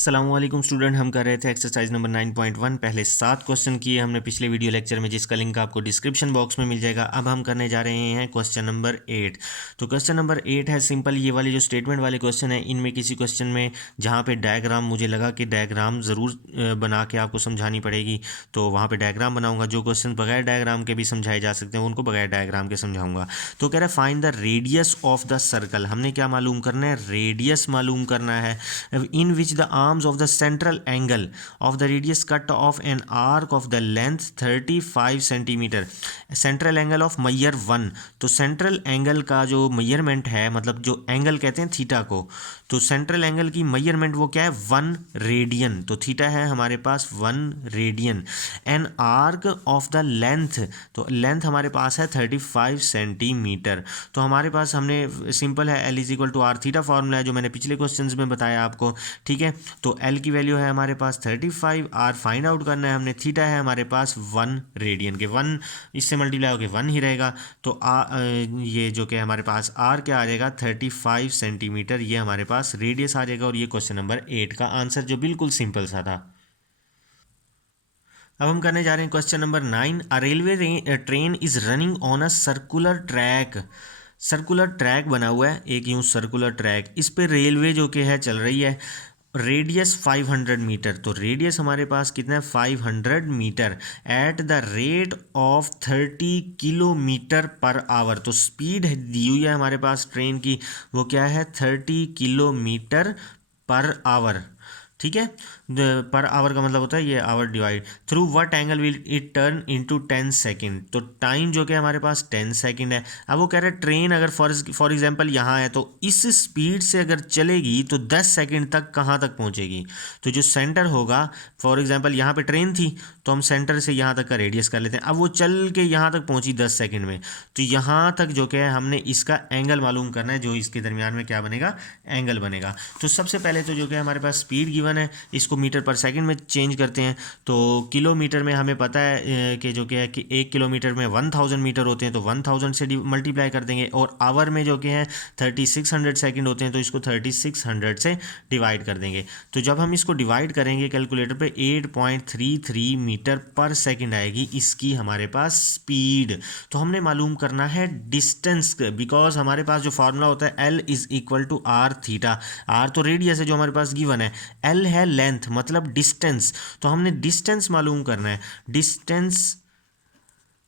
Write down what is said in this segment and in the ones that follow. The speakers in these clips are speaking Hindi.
अस्सलामुअलैकुम स्टूडेंट, हम कर रहे थे एक्सरसाइज नंबर 9.1। पहले 7 क्वेश्चन किए हमने पिछले वीडियो लेक्चर में, जिसका लिंक आपको डिस्क्रिप्शन बॉक्स में मिल जाएगा। अब हम करने जा रहे हैं क्वेश्चन नंबर 8। तो क्वेश्चन नंबर 8 है सिंपल। ये वाले जो स्टेटमेंट वाले क्वेश्चन है, इनमें किसी क्वेश्चन में जहाँ पे डायग्राम, मुझे लगा कि डायग्राम ज़रूर बना के आपको समझानी पड़ेगी, तो वहाँ पर डायग्राम बनाऊँगा। जो क्वेश्चन बगैर डायग्राम के भी समझाए जा सकते हैं उनको बगैर डायग्राम के समझाऊँगा। तो कह रहा है find the radius of the circle. हमने क्या मालूम करना है? रेडियस मालूम करना है। In which the arms of the central angle of the radius cut off an arc of the length 35 centimetre. Central angle of मैयर 1। तो सेंट्रल एंगल का जो मेजरमेंट है, मतलब जो एंगल कहते हैं थीटा को, तो सेंट्रल एंगल की मेजरमेंट वो क्या है? 1 रेडियन। तो थीटा है हमारे पास 1 radian. An arc of the length, तो लेंथ हमारे पास है 35 सेंटीमीटर। तो हमारे पास, हमने सिंपल है, L is equal to R theta formula है जो मैंने पिछले क्वेश्चंस में बताया आपको, ठीक है। तो एल की वैल्यू है हमारे पास 35, आर फाइंड आउट करना है हमने, थीटा है हमारे पास 1 रेडियन के, 1 इससे मल्टीप्लाई होकर 1 ही रहेगा। तो ये जो कि हमारे पास आर क्या आ जाएगा? 35 सेंटीमीटर, ये हमारे पास रेडियस आ जाएगा। और ये क्वेश्चन नंबर 8 का आंसर, जो बिल्कुल सिंपल सा था। अब हम करने जा रहे हैं question number 9। A railway train is running on a circular track. Circular track बना हुआ है, एक यूं सर्कुलर ट्रैक, इस पे रेलवे जो कि है चल रही है। रेडियस 500 मीटर, तो रेडियस हमारे पास कितना है? 500 metre at the rate of 30 kilometre per hour. तो स्पीड दी हुई है हमारे पास ट्रेन की, वो क्या है? 30 किलोमीटर पर आवर, ठीक है। पर आवर का मतलब होता है ये hour divide through what angle will it turn into 10 second. तो टाइम जो कि हमारे पास 10 सेकंड है। अब वो कह रहे हैं ट्रेन अगर फॉर एग्जांपल यहाँ है, तो इस स्पीड से अगर चलेगी तो 10 सेकंड तक कहाँ तक पहुँचेगी? तो जो सेंटर होगा, फॉर एग्जांपल यहाँ पे ट्रेन थी, तो हम सेंटर से यहाँ तक का रेडियस कर लेते हैं। अब वो चल के यहाँ तक पहुँची 10 सेकेंड में, तो यहाँ तक जो कि है हमने इसका एंगल मालूम करना है, जो इसके दरमियान में क्या बनेगा? एंगल बनेगा। तो सबसे पहले तो जो कि हमारे पास स्पीड गिवन है, इसको मीटर पर सेकंड में चेंज करते हैं। तो किलोमीटर में हमें पता है कि जो कि है कि 1 किलोमीटर में 1000 मीटर होते हैं, तो 1000 से मल्टीप्लाई कर देंगे। और आवर में जो कि है 3600 सेकंड होते हैं, तो इसको 3600 से डिवाइड कर देंगे। तो जब हम इसको डिवाइड करेंगे कैलकुलेटर पे, 8.33 मीटर पर सेकंड आएगी इसकी हमारे पास स्पीड। तो हमने मालूम करना है डिस्टेंस, बिकॉज हमारे पास जो फॉर्मूला होता है L is equal to R theta. R तो रेडियस है जो हमारे पास गिवन है, एल है लेंथ मतलब डिस्टेंस। तो हमने डिस्टेंस मालूम करना है, डिस्टेंस।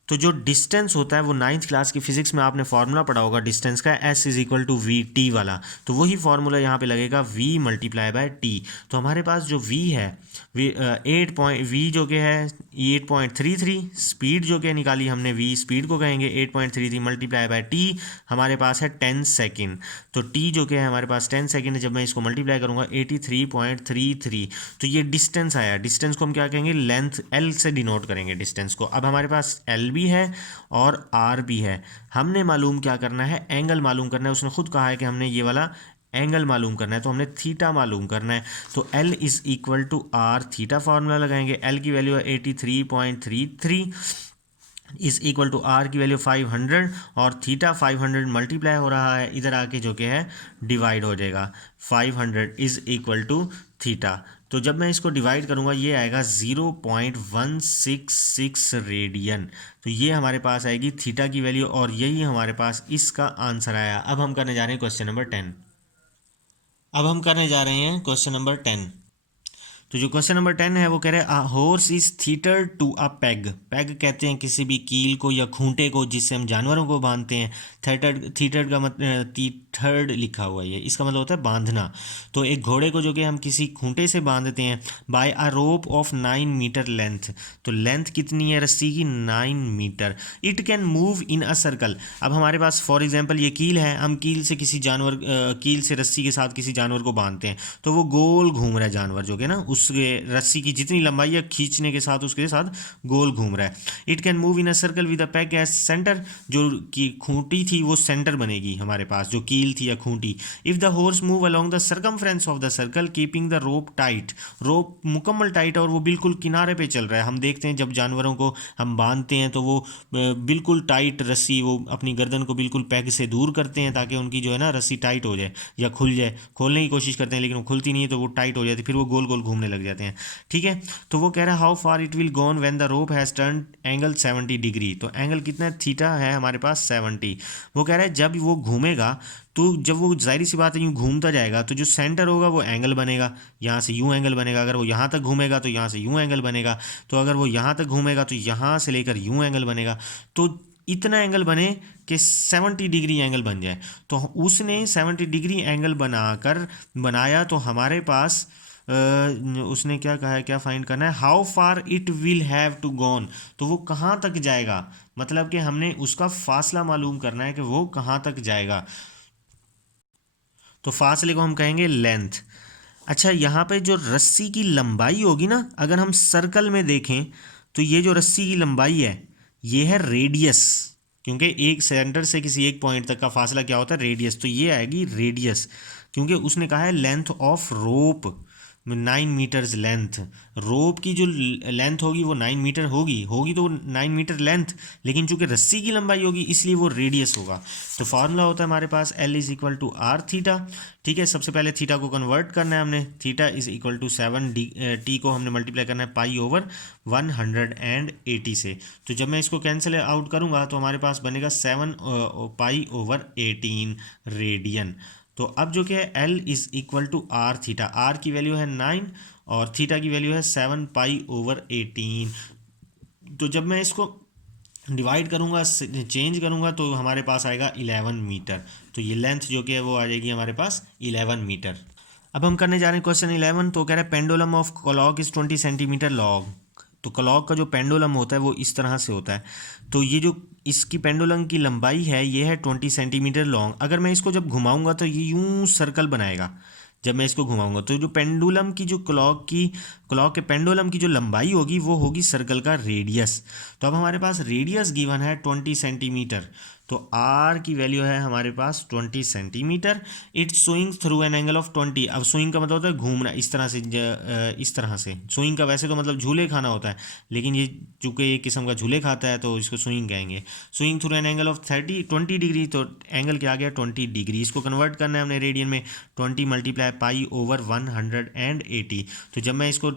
तो जो डिस्टेंस होता है वो 9th क्लास की फिजिक्स में आपने फॉर्मूला पढ़ा होगा डिस्टेंस का, S is equal to V T वाला। तो वही फॉर्मूला यहाँ पे लगेगा, वी मल्टीप्लाई बाय टी। तो हमारे पास जो वी है, वी जो कि है 8.33, स्पीड जो कि निकाली हमने, वी स्पीड को कहेंगे 8.33 मल्टीप्लाई बाय टी, हमारे पास है 10 सेकेंड। तो टी जो कि है हमारे पास 10 सेकेंड है, जब मैं इसको मल्टीप्लाई करूँगा 83.33, तो ये डिस्टेंस आया। डिस्टेंस को हम क्या कहेंगे? लेंथ, एल से डिनोट करेंगे डिस्टेंस को। अब हमारे पास एल भी है और आर भी है। हमने मालूम क्या करना है? एंगल मालूम करना है। उसने खुद कहा है कि हमने ये वाला एंगल मालूम करना है, तो हमने थीटा मालूम करना है। तो L is equal to R theta formula लगाएंगे। एल की वैल्यू है 83.33 इज इक्वल टू आर की वैल्यू 500, और थीटा 500 मल्टीप्लाई हो रहा है, इधर आके जो कि है डिवाइड हो जाएगा। 500 इज इक्वल टू थीटा। तो जब मैं इसको डिवाइड करूंगा ये आएगा 0.166 रेडियन। तो ये हमारे पास आएगी थीटा की वैल्यू, और यही हमारे पास इसका आंसर आया। अब हम करने जा रहे हैं क्वेश्चन नंबर 10। अब हम करने जा रहे हैं क्वेश्चन नंबर 10। तो जो क्वेश्चन नंबर 10 है वो कह रहे हैं horse is tethered to a peg. Peg कहते हैं किसी भी कील को या खूंटे को जिससे हम जानवरों को बांधते हैं। थीटर का मतलब थर्ड लिखा हुआ है, ये इसका मतलब होता है बांधना। तो एक घोड़े को जो कि हम किसी खूंटे से बांधते हैं by a rope of 9 metre length. तो लेंथ कितनी है रस्सी की? 9 metre. It can move in a circle. अब हमारे पास फॉर एग्जाम्पल ये कील है, हम कील से किसी जानवर कील से रस्सी के साथ किसी जानवर को बांधते हैं, तो वो गोल घूम रहा है जानवर जो कि ना, उस रस्सी की जितनी लंबाई है खींचने के साथ उसके साथ गोल घूम रहा है। It can move in a circle with a peg as centre, जो की खूंटी थी वो सेंटर बनेगी हमारे पास, जो कील थी या खूंटी। If the horse move along the circumference of the circle keeping the rope tight, rope मुकम्मल टाइट और वो बिल्कुल किनारे पे चल रहा है। हम देखते हैं जब जानवरों को हम बांधते हैं तो वो बिल्कुल टाइट रस्सी, वो अपनी गर्दन को बिल्कुल पैग से दूर करते हैं ताकि उनकी जो है ना रस्सी टाइट हो जाए या खुल जाए। खोलने की कोशिश करते हैं लेकिन वो खुलती नहीं है तो वो टाइट हो जाती है, फिर वो गोल गोल घूमने लग जाते हैं। ठीक है, तो वो कह रहा है how far it will gone when the rope has turn angle 70 degree. तो एंगल कितना है, थीटा है हमारे पास 70। वो कह रहा है जब वो घूमेगा तो जब वो जाहिर सी बात है यूँ घूमता जाएगा तो जो सेंटर होगा वो एंगल बनेगा, यहाँ से यूँ एंगल बनेगा। अगर वो यहाँ तक घूमेगा तो यहाँ से यूँ एंगल बनेगा, तो अगर वो यहाँ तक घूमेगा तो यहाँ से लेकर यूँ एंगल बनेगा। तो इतना एंगल बने कि 70 डिग्री एंगल बन जाए। तो उसने 70 डिग्री एंगल बनाया तो हमारे पास उसने क्या कहा है, क्या फाइंड करना है, how far it will have to gone. तो वो कहाँ तक जाएगा, मतलब कि हमने उसका फासला मालूम करना है कि वो कहाँ तक जाएगा। तो फासले को हम कहेंगे लेंथ। अच्छा, यहाँ पे जो रस्सी की लंबाई होगी ना, अगर हम सर्कल में देखें तो ये जो रस्सी की लंबाई है ये है रेडियस, क्योंकि एक सेंटर से किसी एक पॉइंट तक का फासला क्या होता है, रेडियस। तो ये आएगी रेडियस, क्योंकि उसने कहा है length of rope 9 metres length. Rope की जो लेंथ होगी वो 9 मीटर होगी तो 9 मीटर लेंथ, लेकिन चूंकि रस्सी की लंबाई होगी इसलिए वो रेडियस होगा। तो फार्मूला होता है हमारे पास L is equal to R theta. ठीक है, सबसे पहले थीटा को कन्वर्ट करना है हमने, theta is equal to 7 T को हमने मल्टीप्लाई करना है पाई ओवर 180 से। तो जब मैं इसको कैंसिल आउट करूँगा तो हमारे पास बनेगा 7 पाई ओवर 18 रेडियन। तो अब जो कि है L is equal to R theta, R की वैल्यू है 9 और थीटा की वैल्यू है 7 पाई ओवर 18। तो जब मैं इसको डिवाइड करूँगा, चेंज करूँगा तो हमारे पास आएगा 11 मीटर। तो ये लेंथ जो कि है वो आ जाएगी हमारे पास 11 मीटर। अब हम करने जा रहे हैं क्वेश्चन 11। तो कह रहा है pendulum of clock is 20 centimetre long. तो क्लॉक का जो पेंडुलम होता है वो इस तरह से होता है। तो ये जो इसकी पेंडुलम की लंबाई है ये है 20 सेंटीमीटर लॉन्ग। अगर मैं इसको जब घुमाऊंगा तो ये यूं सर्कल बनाएगा। जब मैं इसको घुमाऊंगा तो जो पेंडुलम की जो क्लॉक के पेंडुलम की जो लंबाई होगी वो होगी सर्कल का रेडियस। तो अब हमारे पास रेडियस गिवन है 20 सेंटीमीटर, तो आर की वैल्यू है हमारे पास 20 centimetre. It's swing through an angle of 20। अब स्विंग का मतलब होता है घूमना, इस तरह से इस तरह से। स्विंग का वैसे तो मतलब झूले खाना होता है, लेकिन ये चूँकि एक किस्म का झूले खाता है तो इसको स्विंग कहेंगे। Swing through an angle of 20 degree, तो एंगल क्या आ गया 20 डिग्री। इसको कन्वर्ट करना है हमने रेडियन में, 20 मल्टीप्लाई पाई ओवर 180। तो जब मैं इसको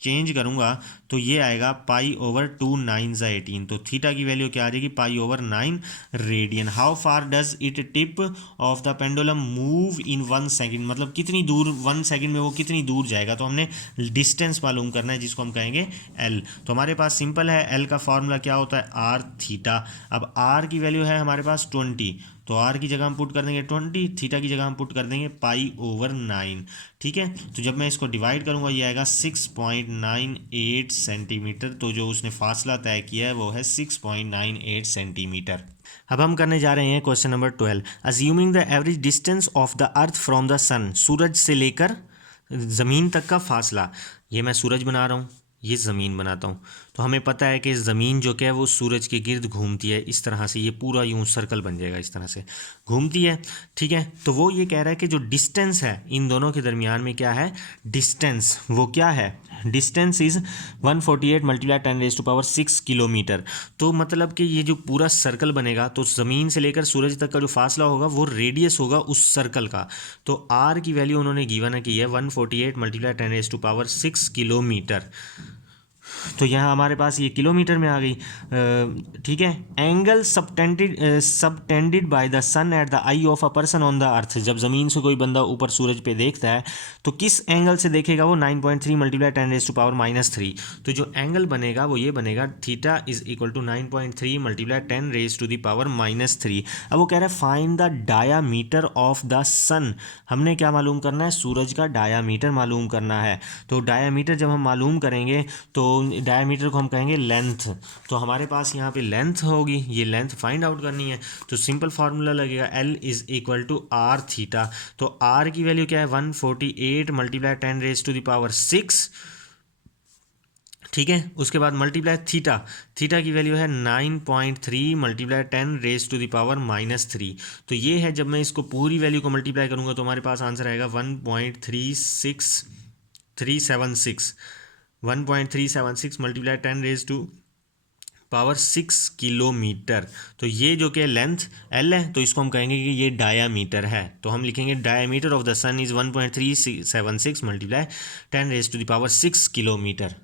चेंज करूंगा तो ये आएगा पाई ओवर 2 9 18। तो थीटा की वैल्यू क्या आ जाएगी, pi over 9 radian. How far does it tip of the pendulum move in 1 second, मतलब कितनी दूर 1 सेकेंड में वो कितनी दूर जाएगा। तो हमने डिस्टेंस मालूम करना है जिसको हम कहेंगे L। तो हमारे पास सिंपल है, L का फॉर्मूला क्या होता है, आर थीटा। अब R की वैल्यू है हमारे पास 20, तो R की जगह हम पुट कर देंगे 20, थीटा की जगह हम पुट कर देंगे पाई ओवर 9। ठीक है, तो जब मैं इसको डिवाइड करूंगा ये आएगा 6.98 सेंटीमीटर। तो जो उसने फासला तय किया है वो है 6.98 सेंटीमीटर। अब हम करने जा रहे हैं question number 12। Assuming the average distance of the earth from the sun, सूरज से लेकर ज़मीन तक का फासला। ये मैं सूरज बना रहा हूँ, ये ज़मीन बनाता हूँ। तो हमें पता है कि ज़मीन जो क्या है वो सूरज के गिर्द घूमती है इस तरह से, ये पूरा यूँ सर्कल बन जाएगा इस तरह से घूमती है। ठीक है, तो वो ये कह रहा है कि जो डिस्टेंस है इन दोनों के दरमियान में क्या है, डिस्टेंस वो क्या है, डिस्टेंस इज़ 148 मल्टीप्लाई 10⁻6 किलोमीटर। तो मतलब कि ये जो पूरा सर्कल बनेगा तो ज़मीन से लेकर सूरज तक का जो फासला होगा वो रेडियस होगा उस सर्कल का। तो आर की वैल्यू उन्होंने गिवन है कि है 148 मल्टीप्लाई 10⁻6 किलोमीटर। तो यहाँ हमारे पास ये किलोमीटर में आ गई। ठीक है, angle subtended by the sun at the eye of a person on the earth. जब ज़मीन से कोई बंदा ऊपर सूरज पे देखता है तो किस एंगल से देखेगा वो, 9.3 मल्टीप्लाई 10⁻³ तो जो एंगल बनेगा वो ये बनेगा, theta is equal to 9.3 multiply 10⁻³ अब वो कह रहा है find the diameter of the sun. हमने क्या मालूम करना है, सूरज का डायामीटर मालूम करना है। तो डायामीटर जब हम मालूम करेंगे तो डायमीटर को हम कहेंगे लेंथ। तो हमारे पास यहाँ पे लेंथ होगी, ये लेंथ फाइंड आउट करनी है। तो सिंपल फार्मूला लगेगा L is equal to R theta. तो आर की वैल्यू क्या है 148 मल्टीप्लाई 10⁻⁶, ठीक है। उसके बाद मल्टीप्लाई थीटा, थीटा की वैल्यू है 9.3 मल्टीप्लाई 10⁻⁻3। तो ये है, जब मैं इसको पूरी वैल्यू को मल्टीप्लाई करूँगा तो हमारे पास आंसर आएगा 1.376 मल्टीप्लाई 10⁻⁶ किलोमीटर। तो ये जो कि लेंथ L है, तो इसको हम कहेंगे कि ये डायामीटर है। तो हम लिखेंगे diameter of the sun is 1.376 multiply 10⁻⁶ kilometre.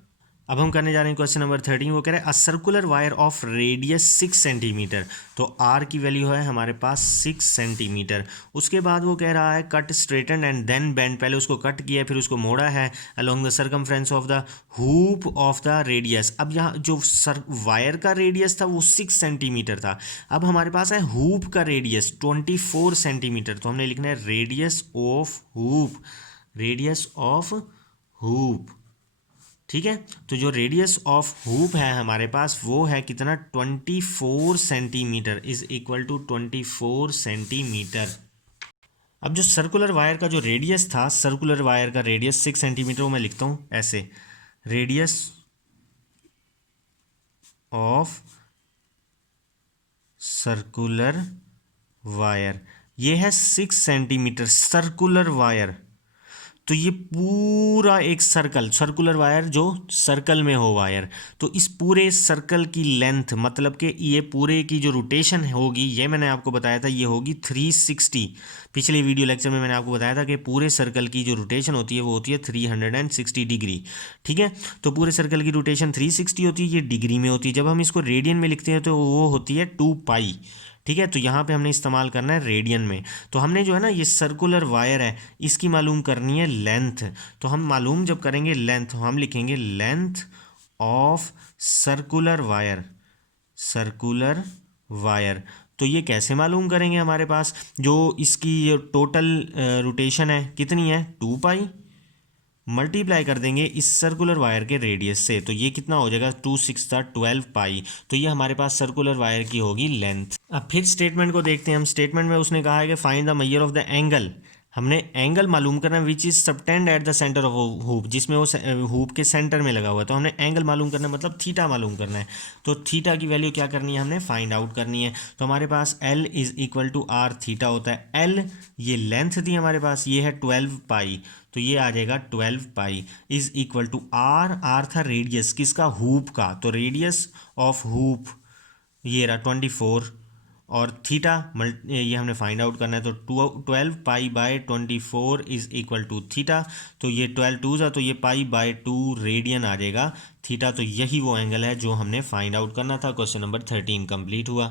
अब हम करने जा रहे हैं क्वेश्चन नंबर 13। वो कह रहे हैं a circular wire of radius 6 centimetre. तो आर की वैल्यू है हमारे पास 6 सेंटीमीटर। उसके बाद वो कह रहा है cut straighten and then bend, पहले उसको कट किया फिर उसको मोड़ा है along the circumference of the hoop of the radius. अब यहाँ जो वायर का रेडियस था वो 6 सेंटीमीटर था। अब हमारे पास है हुप का रेडियस 24 सेंटीमीटर। तो हमने लिखना है radius of hoop, radius of hoop, ठीक है। तो जो रेडियस ऑफ हुप है हमारे पास वो है कितना 24 centimetre, is equal to 24 centimetre. अब जो सर्कुलर वायर का जो रेडियस था, सर्कुलर वायर का रेडियस 6 सेंटीमीटर, वो मैं लिखता हूँ ऐसे, रेडियस ऑफ सर्कुलर वायर ये है 6 सेंटीमीटर सर्कुलर वायर। तो ये पूरा एक सर्कल, सर्कुलर वायर जो सर्कल में हो वायर, तो इस पूरे सर्कल की लेंथ, मतलब कि ये पूरे की जो रोटेशन होगी, ये मैंने आपको बताया था ये होगी 360। पिछले वीडियो लेक्चर में मैंने आपको बताया था कि पूरे सर्कल की जो रोटेशन होती है वो होती है 360 डिग्री, ठीक है। तो पूरे सर्कल की रोटेशन 360 होती है, ये डिग्री में होती है। जब हम इसको रेडियन में लिखते हैं तो वो होती है 2π, ठीक है। तो यहाँ पे हमने इस्तेमाल करना है रेडियन में। तो हमने जो है ना ये सर्कुलर वायर है इसकी मालूम करनी है लेंथ। तो हम मालूम जब करेंगे लेंथ, तो हम लिखेंगे length of circular wire, circular wire. तो ये कैसे मालूम करेंगे, हमारे पास जो इसकी टोटल रोटेशन है कितनी है 2π, मल्टीप्लाई कर देंगे इस सर्कुलर वायर के रेडियस से। तो ये कितना हो जाएगा 2 6 12π। तो ये हमारे पास सर्कुलर वायर की होगी लेंथ। अब फिर स्टेटमेंट को देखते हैं हम। स्टेटमेंट में उसने कहा है कि find the measure of the angle. हमने एंगल मालूम करना है which is subtend at the centre of hoop, जिसमें वो हुप के सेंटर में लगा हुआ है। तो हमने एंगल मालूम करना है, मतलब थीटा मालूम करना है। तो थीटा की वैल्यू क्या करनी है, हमने फाइंड आउट करनी है। तो हमारे पास L is equal to R theta होता है। L ये लेंथ थी हमारे पास, ये है 12π। तो ये आ जाएगा 12π is equal to R, R था रेडियस किसका, हुप का। तो रेडियस ऑफ हुप ये रहा 24, और थीटा ये हमने फाइंड आउट करना है। तो 12π/24 इज इक्वल टू थीटा। तो ये 12 2 था, तो ये π/2 रेडियन आ जाएगा थीटा। तो यही वो एंगल है जो हमने फाइंड आउट करना था। क्वेश्चन नंबर 13 कंप्लीट हुआ।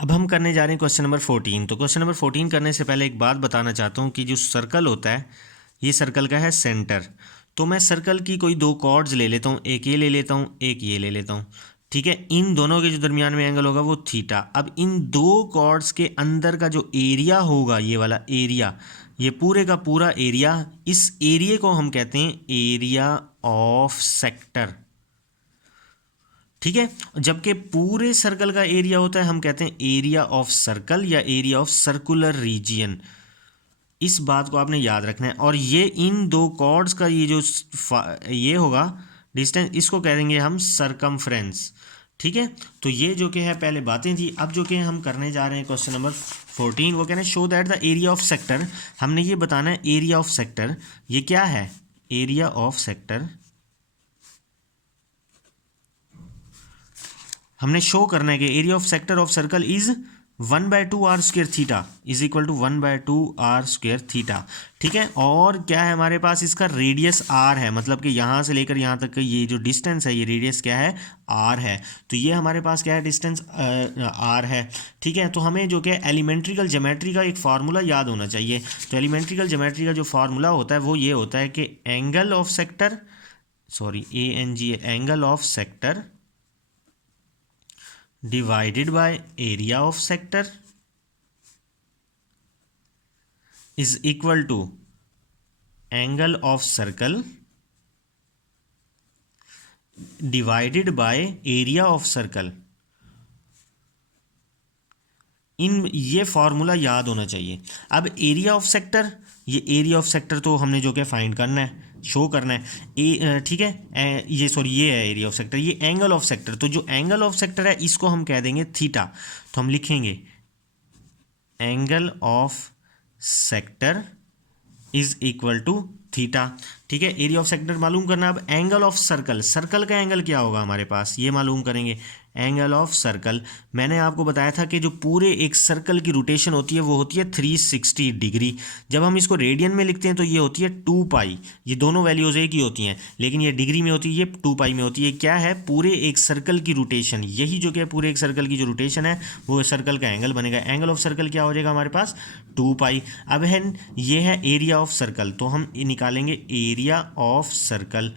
अब हम करने जा रहे हैं क्वेश्चन नंबर 14। तो क्वेश्चन नंबर 14 करने से पहले एक बात बताना चाहता हूँ कि जो सर्कल होता है, ये सर्कल का है सेंटर। तो मैं सर्कल की कोई दो कॉर्ड्स ले लेता हूँ, एक ये ले लेता हूँ, एक ये ले लेता हूँ, ठीक है। इन दोनों के जो दरमियान में एंगल होगा वो थीटा। अब इन दो कॉर्ड्स के अंदर का जो एरिया होगा, ये वाला एरिया, ये पूरे का पूरा एरिया, इस एरिया को हम कहते हैं एरिया ऑफ सेक्टर, ठीक है। जबकि पूरे सर्कल का एरिया होता है हम कहते हैं एरिया ऑफ सर्कल या एरिया ऑफ सर्कुलर रीजियन। इस बात को आपने याद रखना है। और ये इन दो कॉर्ड्स का ये जो ये होगा डिस्टेंस, इसको कह देंगे हम सरकमफ्रेंस, ठीक है। तो ये जो कि है पहले बातें थी। अब जो कि हम करने जा रहे हैं क्वेश्चन नंबर 14, वो कहना है show that the area of sector. हमने ये बताना है एरिया ऑफ सेक्टर ये क्या है, एरिया ऑफ सेक्टर हमने शो करना है कि area of sector of circle is 1/2 R square theta is equal to 1/2 R square theta, ठीक है। और क्या है हमारे पास, इसका रेडियस आर है, मतलब कि यहाँ से लेकर यहाँ तक का ये जो डिस्टेंस है, ये रेडियस क्या है, आर है। तो ये हमारे पास क्या है, डिस्टेंस आर है, ठीक है। तो हमें जो कि एलिमेंट्रिकल ज्योमेट्री का एक फार्मूला याद होना चाहिए। तो एलिमेंट्रिकल ज्योमेट्री का जो फार्मूला होता है वो ये होता है कि angle of sector, sorry ANG, angle of sector divided by area of sector is equal to angle of circle divided by area of circle. ये फॉर्मूला याद होना चाहिए। अब एरिया ऑफ सेक्टर, ये एरिया ऑफ सेक्टर तो हमने जो क्या फाइंड करना है, शो करना है, ठीक है। ये सॉरी, ये है एरिया ऑफ सेक्टर, ये एंगल ऑफ सेक्टर। तो जो एंगल ऑफ सेक्टर है इसको हम कह देंगे थीटा। तो हम लिखेंगे angle of sector is equal to theta. ठीक है, एरिया ऑफ सेक्टर मालूम करना। अब एंगल ऑफ सर्कल, सर्कल का एंगल क्या होगा हमारे पास, ये मालूम करेंगे। एंगल ऑफ सर्कल, मैंने आपको बताया था कि जो पूरे एक सर्कल की रोटेशन होती है वो होती है 360 डिग्री। जब हम इसको रेडियन में लिखते हैं तो ये होती है 2 पाई। ये दोनों वैल्यूज एक ही होती हैं, लेकिन ये डिग्री में होती है, ये 2 पाई में होती है। क्या है, पूरे एक सर्कल की रोटेशन, यही जो क्या पूरे एक सर्कल की जो रोटेशन है वो सर्कल का एंगल बनेगा। एंगल ऑफ सर्कल क्या हो जाएगा हमारे पास, 2 पाई। अब है ये है एरिया ऑफ सर्कल, तो हम निकालेंगे एरिया ऑफ सर्कल।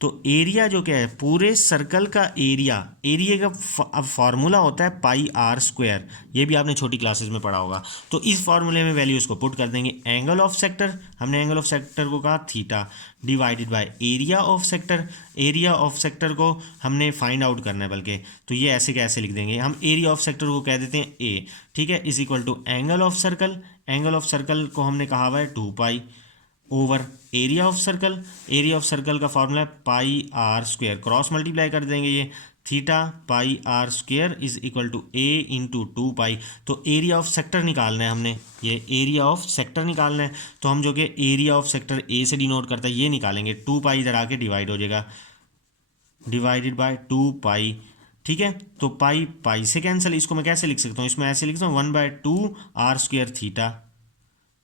तो एरिया जो क्या है, पूरे सर्कल का एरिया, एरिया का अब फार्मूला होता है पाई आर स्क्वायर। ये भी आपने छोटी क्लासेस में पढ़ा होगा। तो इस फार्मूले में वैल्यूज को पुट कर देंगे। एंगल ऑफ सेक्टर, हमने एंगल ऑफ सेक्टर को कहा theta, divided by area of sector. Area of sector को हमने फाइंड आउट करना है बल्कि, तो ये ऐसे कैसे लिख देंगे हम, एरिया ऑफ सेक्टर को कह देते हैं ए, ठीक है, is equal to angle of circle. Angle of circle को हमने कहा हुआ है 2 pi over area of circle. Area of circle का फॉर्मूला है pi R square, cross multiply कर देंगे ये, theta pi R square is equal to A into 2 pi. तो एरिया ऑफ सेक्टर निकालना है हमने, ये एरिया ऑफ सेक्टर निकालना है। तो हम जो कि एरिया ऑफ सेक्टर ए से डिनोट करता है ये निकालेंगे। 2 पाई इधर आके डिवाइड हो जाएगा, डिवाइडेड बाय 2 पाई। ठीक है, तो पाई पाई से कैंसिल, इसको मैं कैसे लिख सकता हूँ, इसमें ऐसे लिख सकता हूँ 1/2 आर स्क्वायर थीटा।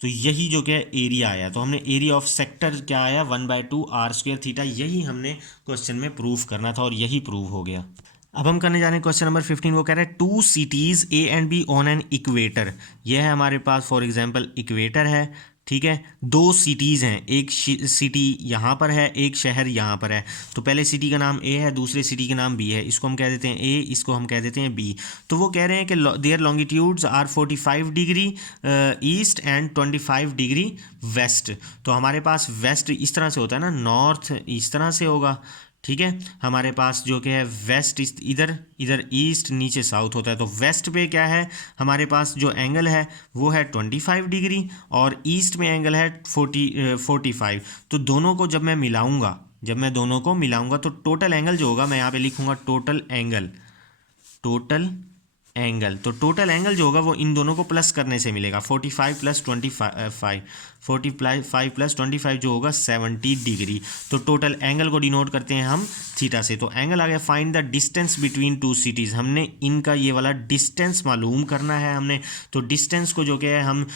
तो यही जो क्या एरिया आया, तो हमने एरिया ऑफ सेक्टर क्या आया, 1/2 आर स्क्वायर थीटा। यही हमने क्वेश्चन में प्रूफ करना था और यही प्रूव हो गया। अब हम करने जा रहे हैं क्वेश्चन नंबर 15। वो कह रहा है 2 cities A and be on an equator. यह है हमारे पास फॉर एग्जांपल इक्वेटर है, ठीक है। 2 सिटीज़ हैं, एक सिटी यहाँ पर है, एक शहर यहाँ पर है। तो पहले सिटी का नाम ए है, दूसरे सिटी का नाम बी है। इसको हम कह देते हैं ए, इसको हम कह देते हैं बी। तो वो कह रहे हैं कि their longitudes are 45 degree east and 25 degree west. तो हमारे पास वेस्ट इस तरह से होता है ना, नॉर्थ इस तरह से होगा, ठीक है। हमारे पास जो कि है वेस्ट इधर, इधर ईस्ट, नीचे साउथ होता है। तो वेस्ट पे क्या है हमारे पास, जो एंगल है वो है 25 डिग्री और ईस्ट में एंगल है 45। तो दोनों को जब मैं मिलाऊंगा, जब मैं दोनों को मिलाऊंगा तो टोटल एंगल जो होगा, मैं यहाँ पे लिखूंगा टोटल एंगल, टोटल एंगल। तो टोटल एंगल जो होगा वो इन दोनों को प्लस करने से मिलेगा, 45 प्लस 25, 45 प्लस 25 जो होगा 70 डिग्री। तो टोटल एंगल को डिनोट करते हैं हम थीटा से। तो एंगल आ गया। Find the distance between 2 cities, हमने इनका ये वाला डिस्टेंस मालूम करना है हमने। तो डिस्टेंस को जो क्या है हम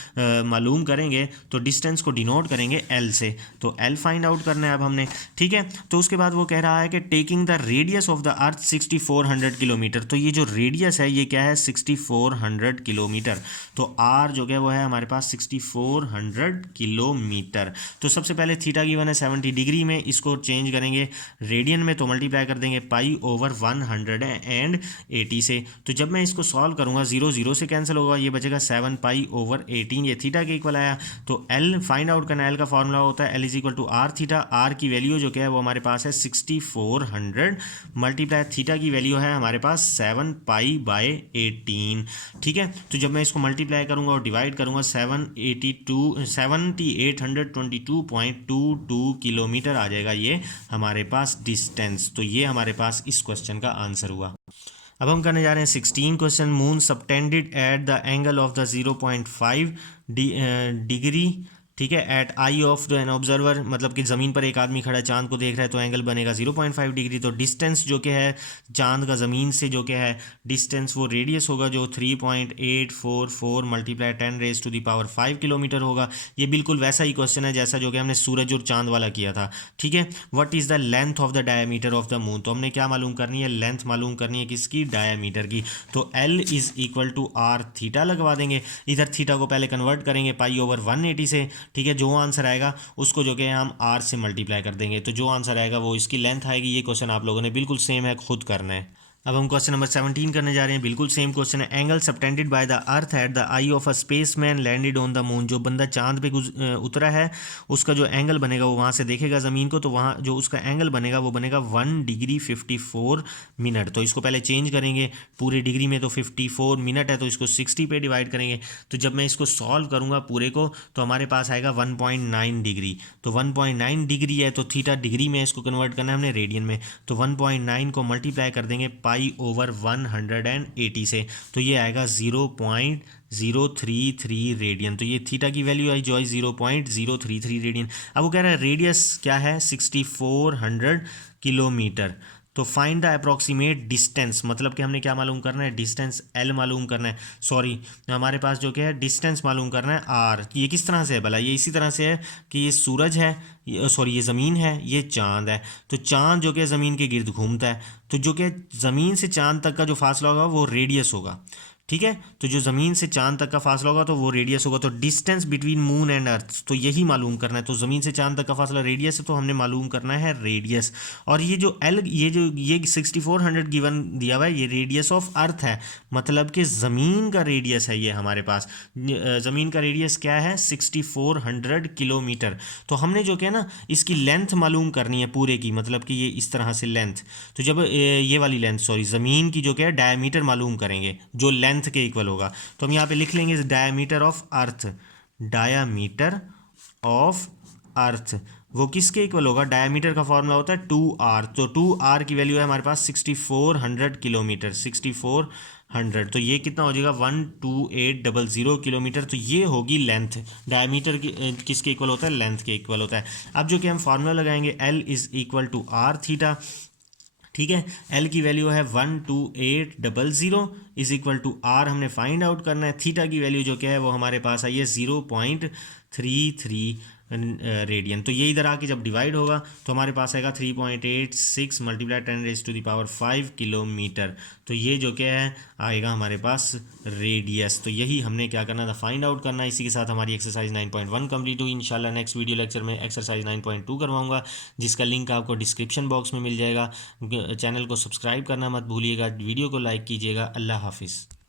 मालूम करेंगे, तो डिस्टेंस को डिनोट करेंगे एल से। तो एल फाइंड आउट करना है अब हमने, ठीक है। तो उसके बाद वो कह रहा है कि taking the radius of the earth 6400 kilometre. तो ये जो रेडियस है ये क्या है, 6400 किलोमीटर। तो आर जो है वो है हमारे पास 6400 किलोमीटर। तो सबसे पहले थीटा गिवन है 70 डिग्री में, इसको चेंज करेंगे रेडियन में, तो मल्टीप्लाई कर देंगे पाई ओवर 180 से। तो जब मैं इसको सॉल्व करूंगा 0 0 से कैंसिल होगा, ये बचेगा 7 पाई ओवर 18, ये थीटा के इक्वल आया। तो एल फाइंड आउट करना, एल का फॉर्मूला होता है L is equal to R theta. R की वैल्यू जो क्या है वो हमारे पास है 6400 मल्टीप्लाई थीटा की वैल्यू है हमारे पास 7 पाई बाय 18, ठीक है। तो जब मैं इसको मल्टीप्लाई करूंगा और डिवाइड करूंगा 7822.22 किलोमीटर आ जाएगा ये हमारे पास डिस्टेंस। तो ये हमारे पास इस क्वेश्चन का आंसर हुआ। अब हम करने जा रहे हैं 16 question. Moon subtended at the angle of the 0.5 degree, ठीक है, at eye of the an observer, मतलब कि ज़मीन पर एक आदमी खड़ा चांद को देख रहा है, तो एंगल बनेगा 0.5 डिग्री। तो डिस्टेंस जो कि है चांद का ज़मीन से जो कि है डिस्टेंस, वो रेडियस होगा जो 3.844 मल्टीप्लाई 10⁻⁵ किलोमीटर होगा। ये बिल्कुल वैसा ही क्वेश्चन है जैसा जो कि हमने सूरज और चांद वाला किया था, ठीक है। What is the length of the diameter of the moon. तो हमने क्या मालूम करनी है, लेंथ मालूम करनी है किसकी, डायमीटर की। तो L is equal to R theta लगवा देंगे। इधर थीटा को पहले कन्वर्ट करेंगे पाई ओवर 180 से, ठीक है। जो आंसर आएगा उसको जो कि हम आर से मल्टीप्लाई कर देंगे, तो जो आंसर आएगा वो इसकी लेंथ आएगी। ये क्वेश्चन आप लोगों ने बिल्कुल सेम है, खुद करना है। अब हम क्वेश्चन नंबर 17 करने जा रहे हैं। बिल्कुल सेम क्वेश्चन है। Angle subtended by the earth at the eye of a spaceman landed on the moon. जो बंदा चांद पे उतरा है उसका जो एंगल बनेगा वो वहाँ से देखेगा ज़मीन को, तो वहाँ जो उसका एंगल बनेगा वो बनेगा 1 डिग्री 54 मिनट। तो इसको पहले चेंज करेंगे, पूरे डिग्री में तो 54 मिनट है, तो इसको 60 पे डिवाइड करेंगे। तो जब मैं इसको सॉल्व करूँगा पूरे को तो हमारे पास आएगा 1.9 डिग्री। तो 1.9 डिग्री है तो थीटा डिग्री में इसको कन्वर्ट करना है हमने रेडियन में। तो 1.9 को मल्टीप्लाई कर देंगे पाई ओवर 180 से, तो ये आएगा 0.033 रेडियन। तो ये थीटा की वैल्यू आई जो आई 0.033 रेडियन। अब वो कह रहा है रेडियस क्या है 6400 किलोमीटर। तो फाइंड द अप्रॉक्सीमेट डिस्टेंस, मतलब कि हमने क्या मालूम करना है, डिस्टेंस एल मालूम करना है। सॉरी, हमारे पास जो क्या है डिस्टेंस मालूम करना है आर। ये किस तरह से है भला? ये इसी तरह से है कि ये सूरज है, सॉरी ये ज़मीन है, ये चांद है। तो चांद जो कि ज़मीन के गिर्द घूमता है, तो जो कि ज़मीन से चांद तक का जो फासला होगा वो रेडियस होगा। ठीक है, तो जो ज़मीन से चांद तक का फासला होगा तो वो रेडियस होगा। तो distance between moon and earth, तो यही मालूम करना है। तो ज़मीन से चांद तक का फासला रेडियस है, तो हमने मालूम करना है रेडियस। और ये जो एल, ये 6400 गिवन दिया हुआ है, ये रेडियस ऑफ अर्थ है, मतलब कि ज़मीन का रेडियस है ये हमारे पास। ज़मीन का रेडियस क्या है 6400 किलोमीटर। तो हमने जो क्या ना इसकी लेंथ मालूम करनी है पूरे की, मतलब कि ये इस तरह से लेंथ। तो जब ये वाली लेंथ, सॉरी ज़मीन की जो क्या है डायमीटर मालूम करेंगे जो लेंथ के इक्वल होगा, तो हम यहाँ पे लिख लेंगे diameter of earth. Diameter of earth वो किसके इक्वल होगा? डायमीटर का फॉर्मूला होता है 2r। तो 2r की वैल्यू है हमारे पास 6400 किलोमीटर, 6400। तो ये कितना हो जाएगा 12800 किलोमीटर। तो ये होगी लेंथ। डायमीटर किसके इक्वल होता है? लेंथ के इक्वल होता है। अब जो कि हम फार्मूला लगाएंगे L is equal to R theta. ठीक है, एल की वैल्यू है 12800 इज इक्वल टू आर हमने फाइंड आउट करना है। थीटा की वैल्यू जो क्या है वो हमारे पास आई है 0.33 रेडियन। तो ये इधर आके जब डिवाइड होगा तो हमारे पास आएगा 3.86 मल्टीप्लाई 10⁵ किलोमीटर। तो ये जो क्या है आएगा हमारे पास रेडियस। तो यही हमने क्या करना था, फाइंड आउट करना। इसी के साथ हमारी एक्सरसाइज 9.1 कंप्लीट हुई। इंशाल्लाह नेक्स्ट वीडियो लेक्चर में एक्सरसाइज 9.2 करवाऊंगा, जिसका लिंक आपको डिस्क्रिप्शन बॉक्स में मिल जाएगा। चैनल को सब्सक्राइब करना मत भूलिएगा, वीडियो को लाइक कीजिएगा। अल्लाह हाफिज़।